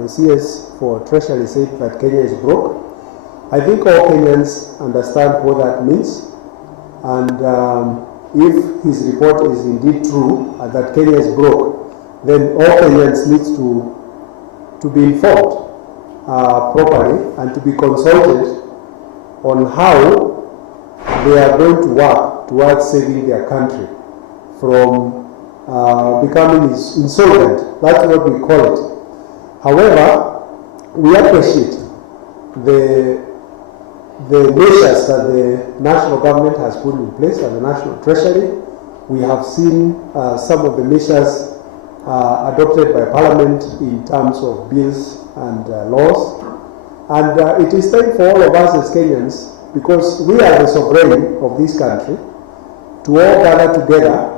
The CS for Treasury said that Kenya is broke. I think all Kenyans understand what that means, and if his report is indeed true that Kenya is broke, then all Kenyans need to be informed properly and to be consulted on how they are going to work towards saving their country from becoming insolvent. That's what we call it. However, we appreciate the measures that the national government has put in place and the National Treasury. We have seen some of the measures adopted by Parliament in terms of bills and laws. And it is time for all of us as Kenyans, because we are the sovereign of this country, to all gather together.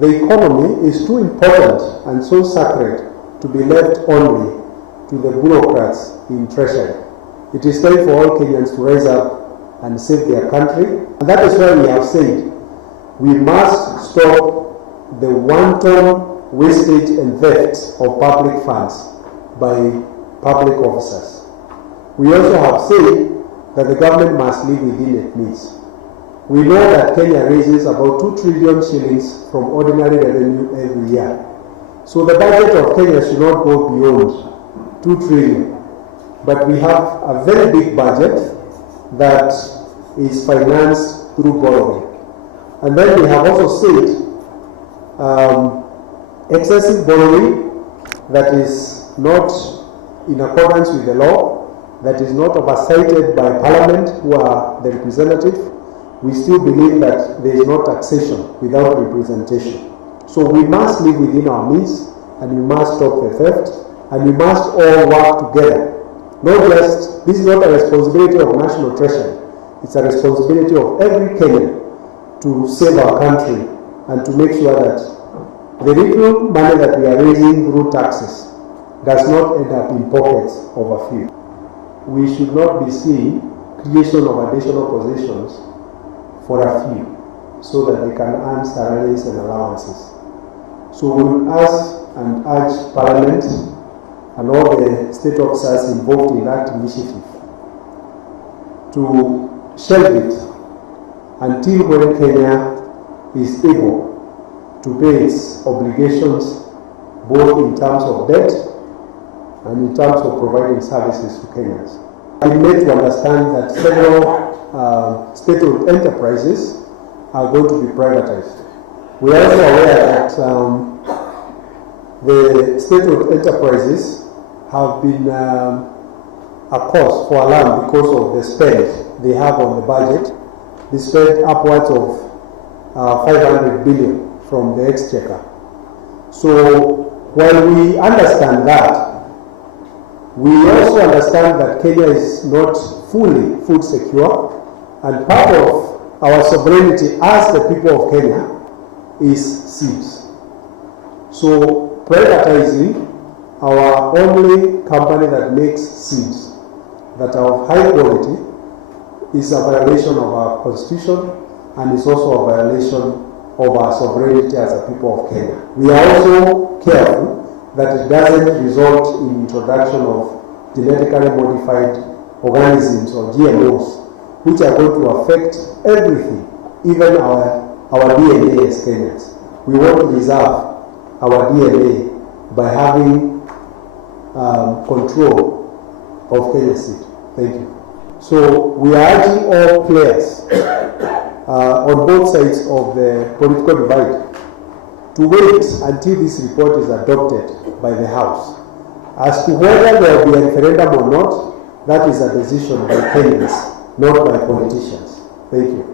The economy is too important and so sacred to be left only to the bureaucrats in Treasury. It is time for all Kenyans to rise up and save their country. And that is why we have said we must stop the wanton wastage and theft of public funds by public officers. We also have said that the government must live within its means. We know that Kenya raises about 2 trillion shillings from ordinary revenue every year. So the budget of Kenya should not go beyond 2 trillion. But we have a very big budget that is financed through borrowing. And then we have also said excessive borrowing that is not in accordance with the law, that is not oversighted by Parliament, who are the representative. We still believe that there is no taxation without representation. So we must live within our means, and we must stop the theft, and we must all work together. This is not a responsibility of National Treasury. It's a responsibility of every Kenyan to save our country and to make sure that the little money that we are raising through taxes does not end up in pockets of a few. We should not be seeing creation of additional positions for a few so that they can earn salaries and allowances. So we will ask and urge Parliament and all the state officers involved in that initiative to shelve it until when Kenya is able to pay its obligations, both in terms of debt and in terms of providing services to Kenyans. I'm made to understand that several state-owned enterprises are going to be privatized. We are also aware that the state-owned enterprises have been a cause for alarm because of the spend they have on the budget. They spend upwards of 500 billion from the exchequer. So while we understand that, we also understand that Kenya is not fully food secure, and part of our sovereignty as the people of Kenya is seeds. So privatizing our only company that makes seeds that are of high quality is a violation of our constitution, and is also a violation of our sovereignty as a people of Kenya. We are also careful that it doesn't result in introduction of genetically modified organisms or GMOs, which are going to affect everything, even our DNA as Kenyans. We want to preserve our DNA by having control of Kenya seed. Thank you. So we are urging all players on both sides of the political divide to wait until this report is adopted by the House. As to whether there will be a referendum or not, that is a decision by Kenyans, not by politicians. Thank you.